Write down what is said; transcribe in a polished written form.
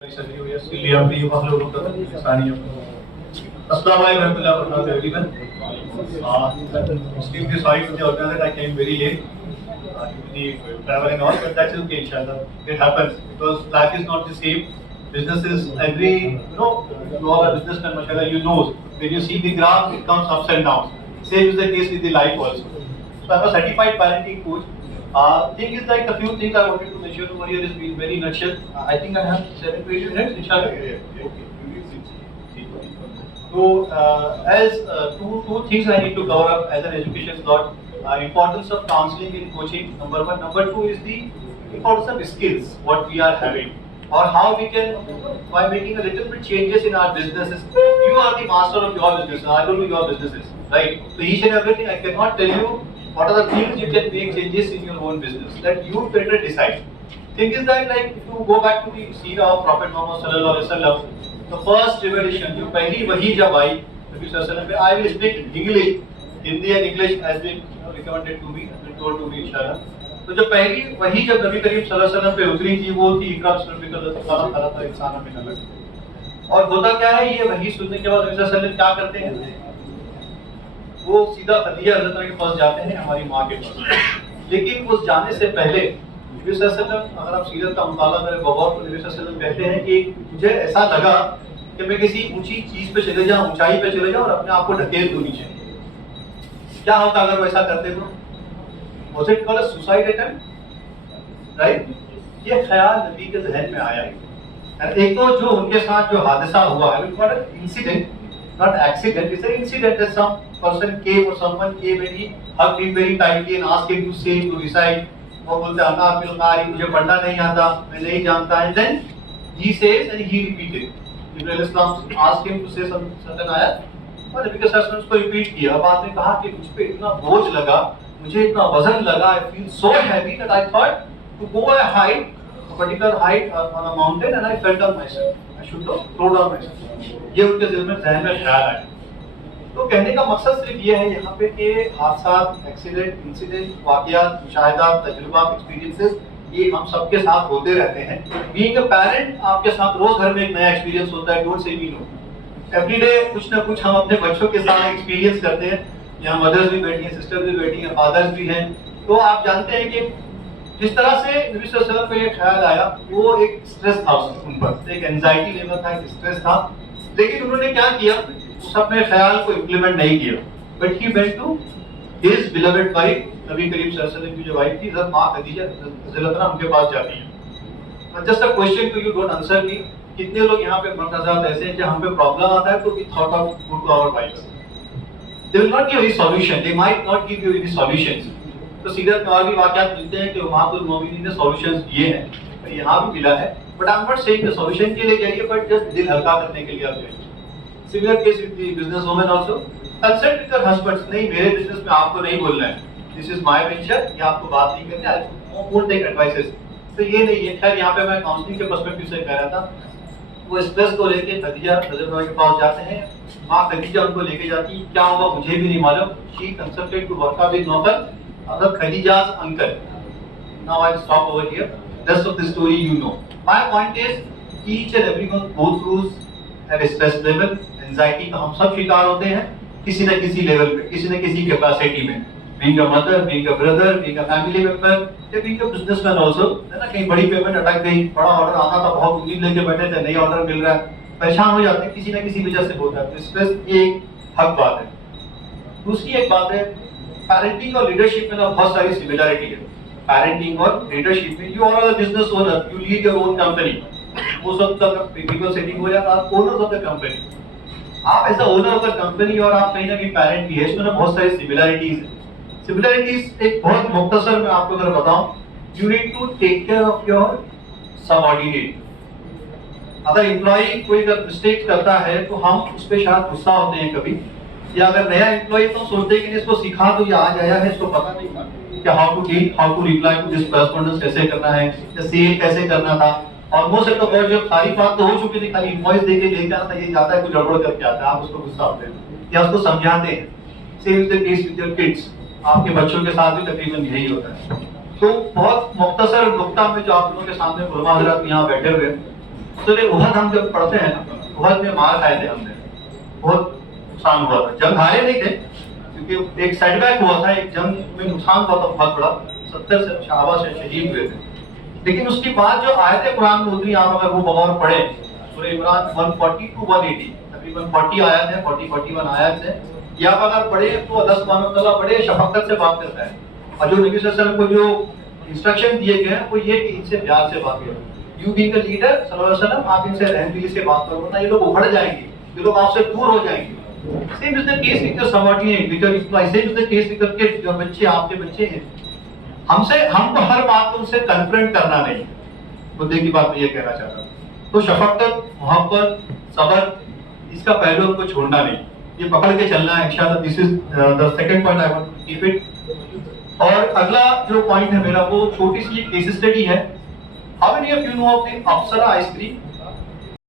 Assalamu alaikum everyone. Extremely sorry to the organizer that I came very late due to the travel and all, but that's okay, inshallah. It happens because life is not the same. Businesses, you all are businessmen, mashallah, you know. When you see the graph, it comes ups and downs. Same is the case with the life also. So I'm a certified parenting coach. Thing is like a few things I wanted to mention over here is being very nutshell. I think I have 7 to 8 minutes, inshallah. So, as two things I need to cover up as an education slot. Importance of counseling in coaching, number one. Number two is the importance of skills, what we are having, or how we can, by making a little bit changes in our businesses. You are the master of your business. I don't know your businesses, right? So each and everything, I cannot tell you what are the things you can make changes in your own business. That you better decide. Thing is that, like, if you go back to the seerah of Prophet Muhammad sallallahu alaihi wasallam, the first revelation, जो पहली वही जब आई नबी सल्लल्लाहु अलैहि वसल्लम पे, I will speak English, Hindi and English has been recommended to me, has been told to me, inshallah. तो जब पहली वही जब नबी करीम सल्लल्लाहु अलैहि वसल्लम पे उतरी थी, वो थी इकरा बिस्मिल्लाह इंसान में नलक। और होता क्या है, ये वही सुनने के बाद नबी सल्लल्लाहु अलैहि वसल्लम क्या करते हैं, वो सीधा खदीजा हज़रत के पास जाते हैं, हमारी माँ के पास। लेकिन उस जाने से पहले नबी सल्लल्लाहु अलैहि वसल्लम, अगर आप सीरत का मुताला करें बगौर, तो नबी सल्लल्लाहु अलैहि वसल्लम कहते हैं कि मुझे ऐसा लगा कि मैं किसी ऊंची चीज पे चले जाऊं, ऊंचाई पे चले जाऊं और अपने आप को ढकेल दूं नीचे। क्या होता अगर वैसा करते तो? Was it called a suicide attempt? Right? ये ख्याल नबी के ज़हन में आया है। एक तो जो उनके साथ जो हादसा हुआ है, it's not an incident, not accident, it's an incident that some person came or someone came and he hugged him very tightly and asked him to say, to recite. वो बोलते हैं अना बिल कारी, मुझे पढ़ना नहीं आता, मैं नहीं जानता। And then he says and he repeated. Jibreel Islam asked him to say certain ayat और नबी के साथ उसको रिपीट किया। अब आपने कहा कि मुझ पे इतना बोझ लगा, मुझे इतना वजन लगा, I feel so heavy that I thought to go a height, a particular height on a mountain, and I fell down myself. I should throw down myself. ये उनके ज़हन में ख्याल आया। तो कहने का मकसद सिर्फ ये है यहाँ पे कि हादसा, एक्सीडेंट, इंसिडेंट, वाक़यात, मुशाहिदा, तजुर्बा, एक्सपीरियंसेस, ये हम सबके साथ होते रहते हैं। बीइंग अ पेरेंट, आपके साथ रोज घर में एक नया एक्सपीरियंस होता है। Don't say me know, everyday कुछ ना कुछ हम अपने बच्चों के साथ एक्सपीरियंस करते हैं। यहाँ मदर्स भी बैठी हैं, सिस्टर्स भी बैठी हैं, फादर्स भी हैं। तो आप जानते हैं कि जिस तरह से नबी सल्लल्लाहु अलैहि वसल्लम को ये ख्याल आया, वो एक स्ट्रेस था उन पर, एक एंजाइटी लेवल था, एक स्ट्रेस था। लेकिन उन्होंने क्या किया, उस अपने ख्याल को इम्प्लीमेंट नहीं किया, but he went to his beloved wife, नबी करीम सल्लल्लाहु अलैहि वसल्लम की जो वाइफ थी, हज़रत माँ खदीजा रज़ियल्लाहु अन्हा, उनके पास जाती है। Just a question to you, don't answer me. कितने लोग यहाँ पे मर्द हज़रात ऐसे हैं, जब हम पे प्रॉब्लम आता है तो we thought of go to our wife, they will not give any solution, they might not give you any solutions. तो सीरत में और भी वाक़यात मिलते हैं कि उम्महातुल मोमिनीन ने सॉल्यूशंस दिए हैं, तो यहाँ भी मिला है। But I am not saying the solution के लिए जाइए, बट जस्ट दिल हल्का करने के लिए आप जाइए। Similar case with the business women also, consult with your husbands. नहीं, मेरे बिजनेस में आपको नहीं बोलना है, दिस इज माय वेंचर, ये आपको बात नहीं करनी, आई वोंट टेक एडवाइसेस। तो ये नहीं है। खैर, यहाँ पे मैं काउंसलिंग के पर्सपेक्टिव से कह रहा था। वो स्ट्रेस को लेके खदीजा रज़ियल्लाहु अन्हा के पास जाते हैं, माँ खदीजा उनको लेके जाती है। क्या हुआ मुझे भी नहीं मालूम। She consulted to Waraqa with Nawfal, मतलब खदीजा's uncle. Now I'll stop over here. Rest of the story you know. My point is, each and everyone go through at a stress level. Anxiety का हम सब शिकार होते हैं किसी न किसी लेवल पे, किसी न किसी कैपेसिटी में। Being a mother, being a brother, being a family member, या being a businessman also, है ना। कहीं बड़ी पेमेंट अटक गई, बड़ा ऑर्डर आना था, बहुत उम्मीद लेके बैठे थे, नई ऑर्डर मिल रहा है, परेशान हो जाते हैं, किसी न किसी वजह से होता है। तो स्ट्रेस ये एक हक बात है। दूसरी एक बात है, पेरेंटिंग और लीडरशिप में ना बहुत सारी सिमिलरिटी है। पेरेंटिंग और लीडरशिप में, you are a business owner, you lead your own company. Most of the people setting हो जाता है ओनर्स ऑफ द कंपनी। आप as a owner of the company और आप कहीं ना कहीं पेरेंट भी है, इसमें ना बहुत सारी सिमिलरिटीज है। सिमिलरिटीज एक बहुत मुख्तसर में आपको अगर बताऊं, you need to take care of your subordinate. अगर एम्प्लॉय कोई अगर मिस्टेक करता है तो हम उस पर शायद गुस्सा होते हैं कभी, या अगर नया एम्प्लॉय तो सोचते हैं कि इसको सिखा तो ये आज आया है, इसको पता नहीं था कि how to deal, how to reply to this correspondence कैसे करना है, या सेल कैसे करना था। और मोस्ट ऑफ द वर्ड जब सारी बात तो हो चुकी थी, खाली इनवॉइस देके लेके आता है, ये जाता है कुछ गड़बड़ करके आता है, आप उसको गुस्सा होते हैं या उसको समझाते हैं। Same is the case with your kids, आपके बच्चों के साथ भी तकरीबन यही होता है। तो बहुत मुख्तसर नुक्ता में जो आप लोगों के सामने उलमा हज़रात यहाँ बैठे हुए हैं, सूर्य उहद हम जब पढ़ते हैं ना, उहद में मार खाए थे हमने, बहुत नुकसान हुआ था। जंग हारे नहीं थे क्योंकि एक सेटबैक हुआ था, एक जंग में नुकसान हुआ था बहुत बड़ा, 70 से सहाबा से शहीद हुए थे। लेकिन उसके बाद जो आयतें कुरान में उतरी, आप अगर वो बगौर पढ़े सूरह इमरान 140 टू 180, तकरीबन 40 आयत है, 41 आयत है, या आप अगर पढ़े तो अल्लाह सुब्हानहू व तआला बड़े शफकत से बात करता है। और जो नबी सल्लल्लाहु अलैहि वसल्लम को जो इंस्ट्रक्शन दिए गए हैं वो ये कि इनसे प्यार से बात करो। यू बीइंग अ लीडर सल्लल्लाहु अलैहि वसल्लम, आप इनसे रहमदिली से बात करो, वरना ये लोग उखड़ जाएंगे, ये लोग आपसे दूर हो जाएंगे। Same is the case with the subordinate, with the employ, same is the case with the kids, जो बच्चे आपके बच्चे हैं। हमको हर बात को उनसे कन्फ्रंट करना नहीं। मुद्दे की बात मैं ये कहना चाहता हूँ। तो शफकत, मोहब्बत, सबर, इसका पहलू हमको छोड़ना नहीं, ये पकड़ के चलना है इंशाल्लाह। This is the second point I want to keep it. और अगला जो पॉइंट है मेरा, वो छोटी सी केस स्टडी है। How many of you know of the Apsara ice cream?